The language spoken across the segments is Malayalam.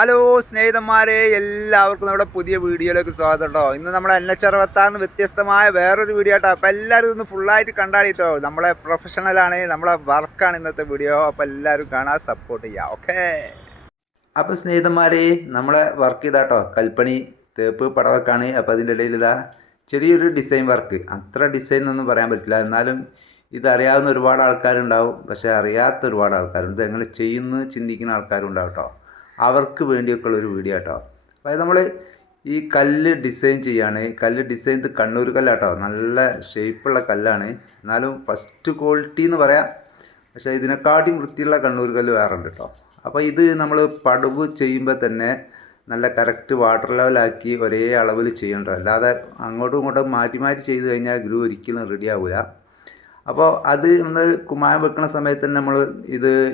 ഹലോ സ്നേഹിതന്മാരെ, എല്ലാവർക്കും നമ്മുടെ പുതിയ വീഡിയോയിലേക്ക് സ്വാഗതം കേട്ടോ. ഇന്ന് നമ്മുടെ NH66 വ്യത്യസ്തമായ വേറൊരു വീഡിയോ കേട്ടോ. അപ്പോൾ എല്ലാവരും ഇതൊന്ന് ഫുള്ളായിട്ട് കണ്ടാടിട്ടോ. നമ്മളെ പ്രൊഫഷണലാണ്, നമ്മളെ വർക്കാണ് ഇന്നത്തെ വീഡിയോ. അപ്പോൾ എല്ലാവരും കാണാൻ സപ്പോർട്ട് ചെയ്യുക. ഓക്കെ. അപ്പോൾ സ്നേഹിതന്മാരെ, നമ്മളെ വർക്ക് ചെയ്താട്ടോ കൽപ്പണി തേപ്പ് പടവൊക്കെയാണ്. അപ്പോൾ അതിൻ്റെ ഇടയിൽ ഇതാ ചെറിയൊരു ഡിസൈൻ വർക്ക്. അത്ര ഡിസൈൻ ഒന്നും പറയാൻ പറ്റില്ല, എന്നാലും ഇതറിയാവുന്ന ഒരുപാട് ആൾക്കാരുണ്ടാവും, പക്ഷേ അറിയാത്ത ഒരുപാട് ആൾക്കാരുണ്ട്. ഇത് എങ്ങനെ ചെയ്യുന്നു ചിന്തിക്കുന്ന ആൾക്കാരും ഉണ്ടാവും കേട്ടോ. അവർക്ക് വേണ്ടിയൊക്കെ ഉള്ളൊരു വീഡിയോ കേട്ടോ. അതായത് നമ്മൾ ഈ കല്ല് ഡിസൈൻ ചെയ്യാണ്. കല്ല് ഡിസൈൻ ഇത് കണ്ണൂർ കല്ലാട്ടോ, നല്ല ഷേപ്പുള്ള കല്ലാണ്. എന്നാലും ഫസ്റ്റ് ക്വാളിറ്റി എന്ന് പറയാം, പക്ഷേ ഇതിനെക്കാട്ടിയും വൃത്തിയുള്ള കണ്ണൂർ കല്ല് വേറെ ഉണ്ട് കേട്ടോ. അപ്പോൾ ഇത് നമ്മൾ പടവ് ചെയ്യുമ്പോൾ തന്നെ നല്ല കറക്റ്റ് വാട്ടർ ലെവലാക്കി ഒരേ അളവിൽ ചെയ്യണ്ടോ, അല്ലാതെ അങ്ങോട്ടും ഇങ്ങോട്ടും മാറ്റി മാറ്റി ചെയ്ത് കഴിഞ്ഞാൽ ഗ്രൂ ഒരിക്കലും റെഡി ആവില്ല. അപ്പോൾ അത് ഒന്ന് കുമ്മായം വെക്കുന്ന സമയത്ത് തന്നെ നമ്മൾ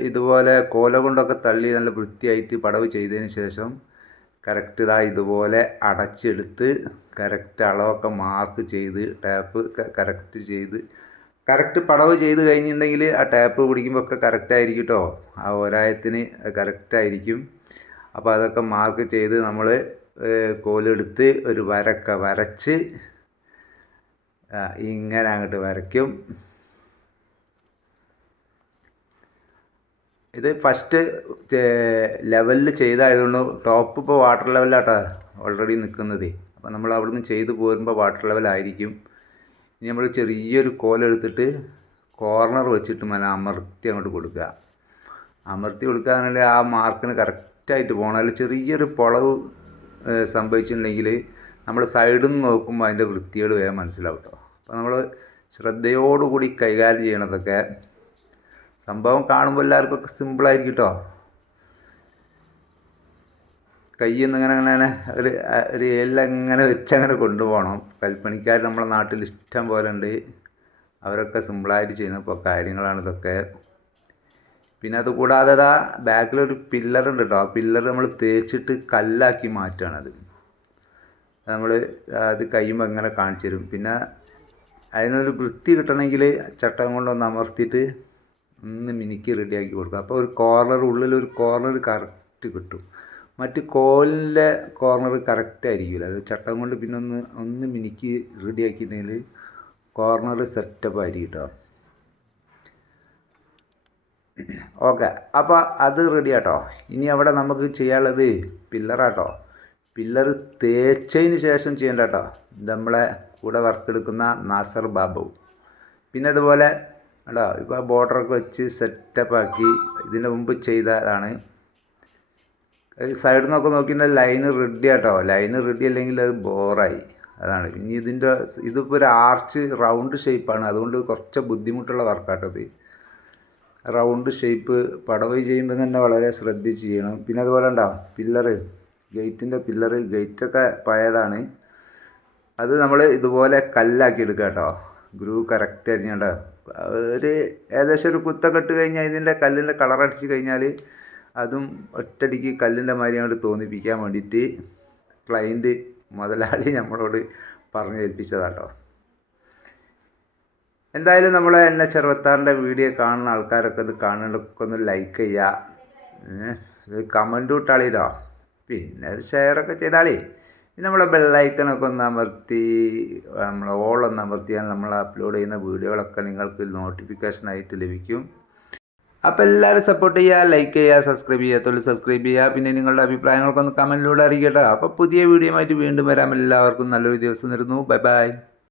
ഇതുപോലെ കോല കൊണ്ടൊക്കെ തള്ളി നല്ല വൃത്തിയായിട്ട് പടവ് ചെയ്തതിന് ശേഷം കറക്റ്റ് ഇതുപോലെ അടച്ചെടുത്ത് കറക്റ്റ് അളവൊക്കെ മാർക്ക് ചെയ്ത് ടാപ്പ് കറക്റ്റ് ചെയ്ത് കറക്റ്റ് പടവ് ചെയ്ത് കഴിഞ്ഞിട്ടുണ്ടെങ്കിൽ ആ ടാപ്പ് പിടിക്കുമ്പോൾ ഒക്കെ കറക്റ്റായിരിക്കും കേട്ടോ. ആ ഒരായത്തിന് കറക്റ്റായിരിക്കും. അപ്പോൾ അതൊക്കെ മാർക്ക് ചെയ്ത് നമ്മൾ കോലെടുത്ത് ഒരു വരച്ച് ഇങ്ങനെ അങ്ങോട്ട് വരയ്ക്കും. ഇത് ഫസ്റ്റ് ലെവലിൽ ചെയ്തായതുകൊണ്ട് ടോപ്പ് ഇപ്പോൾ വാട്ടർ ലെവലാട്ടോ ഓൾറെഡി നിൽക്കുന്നത്. അപ്പോൾ നമ്മൾ അവിടുന്ന് ചെയ്ത് പോരുമ്പോൾ വാട്ടർ ലെവലായിരിക്കും. ഇനി നമ്മൾ ചെറിയൊരു കോലെടുത്തിട്ട് കോർണർ വെച്ചിട്ട് അമർത്തി അങ്ങോട്ട് കൊടുക്കുക. അമർത്തി കൊടുക്കുക എന്നുണ്ടെങ്കിൽ ആ മാർക്കിന് കറക്റ്റായിട്ട് പോകണം. അതിൽ ചെറിയൊരു പൊളവ് സംഭവിച്ചിട്ടുണ്ടെങ്കിൽ നമ്മൾ സൈഡിൽ നിന്ന് നോക്കുമ്പോൾ അതിൻ്റെ വൃത്തിയോട് വേഗം മനസ്സിലാവും കേട്ടോ. അപ്പോൾ നമ്മൾ ശ്രദ്ധയോടുകൂടി കൈകാര്യം ചെയ്യണതൊക്കെ സംഭവം കാണുമ്പോൾ എല്ലാവർക്കൊക്കെ സിമ്പിളായിരിക്കും കേട്ടോ. കയ്യിൽ നിന്ന് ഇങ്ങനെ ഒരു എല്ലാം ഇങ്ങനെ വെച്ചങ്ങനെ കൊണ്ടുപോകണം. കൽപ്പണിക്കാർ നമ്മളെ നാട്ടിൽ ഇഷ്ടം പോലെ ഉണ്ട്. അവരൊക്കെ സിമ്പിളായിട്ട് ചെയ്യുന്ന ഇപ്പോൾ കാര്യങ്ങളാണ് ഇതൊക്കെ. പിന്നെ അതുകൂടാതെ ബാക്കിലൊരു പില്ലറുണ്ട് കേട്ടോ. ആ പില്ലർ നമ്മൾ തേച്ചിട്ട് കല്ലാക്കി മാറ്റുകയാണത്. നമ്മൾ അത് കഴിയുമ്പോൾ ഇങ്ങനെ കാണിച്ചു തരും. പിന്നെ അതിനൊരു വൃത്തി കിട്ടണമെങ്കിൽ ചട്ടം കൊണ്ടൊന്ന് അമർത്തിയിട്ട് ഒന്ന് മിനുക്കി റെഡിയാക്കി കൊടുക്കുക. അപ്പോൾ ഒരു കോർണർ, ഉള്ളിലൊരു കോർണർ കറക്റ്റ് കിട്ടും. മറ്റ് കോലിൻ്റെ കോർണർ കറക്റ്റ് ആയിരിക്കില്ല. അത് ചട്ടം കൊണ്ട് പിന്നെ ഒന്ന് മിനുക്കി റെഡിയാക്കിയിട്ടുണ്ടെങ്കിൽ കോർണർ സെറ്റപ്പ് ആയിരിക്കും കേട്ടോ. ഓക്കെ, അപ്പോൾ അത് റെഡി ആട്ടോ. ഇനി അവിടെ നമുക്ക് ചെയ്യാനുള്ളത് പില്ലറാട്ടോ. പില്ലർ തേച്ചതിന് ശേഷം ചെയ്യേണ്ട കേട്ടോ. നമ്മളെ കൂടെ വർക്ക് എടുക്കുന്ന നാസർ ബാബു. പിന്നെ അതുപോലെ കേട്ടോ, ഇപ്പോൾ ബോർഡറൊക്കെ വെച്ച് സെറ്റപ്പാക്കി ഇതിൻ്റെ മുമ്പ് ചെയ്തതാണ്. സൈഡിൽ നിന്നൊക്കെ നോക്കിയിട്ടുണ്ടെങ്കിൽ ലൈന് റെഡി ആട്ടോ. ലൈന് റെഡി അല്ലെങ്കിൽ അത് ബോറായി, അതാണ്. ഇനി ഇതിപ്പോൾ ഒരു ആർച്ച് റൗണ്ട് ഷേപ്പാണ്, അതുകൊണ്ട് കുറച്ച് ബുദ്ധിമുട്ടുള്ള വർക്കാട്ടത്. റൗണ്ട് ഷേപ്പ് പടവ് ചെയ്യുമ്പോൾ തന്നെ വളരെ ശ്രദ്ധിച്ച് ചെയ്യണം. പിന്നെ അതുപോലെ ഉണ്ടോ പില്ലറ്, ഗേറ്റിൻ്റെ പില്ലറ്, ഗേറ്റൊക്കെ പഴയതാണ്. അത് നമ്മൾ ഇതുപോലെ കല്ലാക്കി എടുക്കുക കേട്ടോ. ഗ്രൂ കറക്റ്റ് അരിഞ്ഞാണ്ടോ. ഒരു ഏകദേശം ഒരു കുത്തൊക്കെ ഇട്ട് കഴിഞ്ഞാൽ ഇതിൻ്റെ കല്ലിൻ്റെ കളറടിച്ച് കഴിഞ്ഞാൽ അതും ഒറ്റടിക്ക് കല്ലിൻ്റെ മാതിരി അങ്ങോട്ട് തോന്നിപ്പിക്കാൻ വേണ്ടിയിട്ട് ക്ലയൻറ്റ് മുതലാളി നമ്മളോട് പറഞ്ഞു ഏൽപ്പിച്ചതാട്ടോ. എന്തായാലും നമ്മളെ NH66 വീഡിയോ കാണുന്ന ആൾക്കാരൊക്കെ ഇത് കാണുന്നതൊക്കെ ഒന്ന് ലൈക്ക് ചെയ്യുക, ഇത് കമൻറ്റ് ഇട്ടാളിട്ടോ, പിന്നെ ഒരു ഷെയറൊക്കെ ചെയ്താളി. പിന്നെ നമ്മളെ ബെല്ലൈക്കനൊക്കെ ഒന്ന് അമർത്തി നമ്മൾ ഓളൊന്ന് അമർത്തിയാൽ നമ്മൾ അപ്ലോഡ് ചെയ്യുന്ന വീഡിയോകളൊക്കെ നിങ്ങൾക്ക് നോട്ടിഫിക്കേഷനായിട്ട് ലഭിക്കും. അപ്പോൾ എല്ലാവരും സപ്പോർട്ട് ചെയ്യുക, ലൈക്ക് ചെയ്യുക, സബ്സ്ക്രൈബ് ചെയ്യാത്തവർ സബ്സ്ക്രൈബ് ചെയ്യുക. പിന്നെ നിങ്ങളുടെ അഭിപ്രായങ്ങൾക്കൊന്ന് കമൻറ്റിലൂടെ അറിയിക്കട്ടോ. അപ്പോൾ പുതിയ വീഡിയോ ആയിട്ട് വീണ്ടും വരാം. എല്ലാവർക്കും നല്ലൊരു ദിവസം തരുന്നു. Bye bye.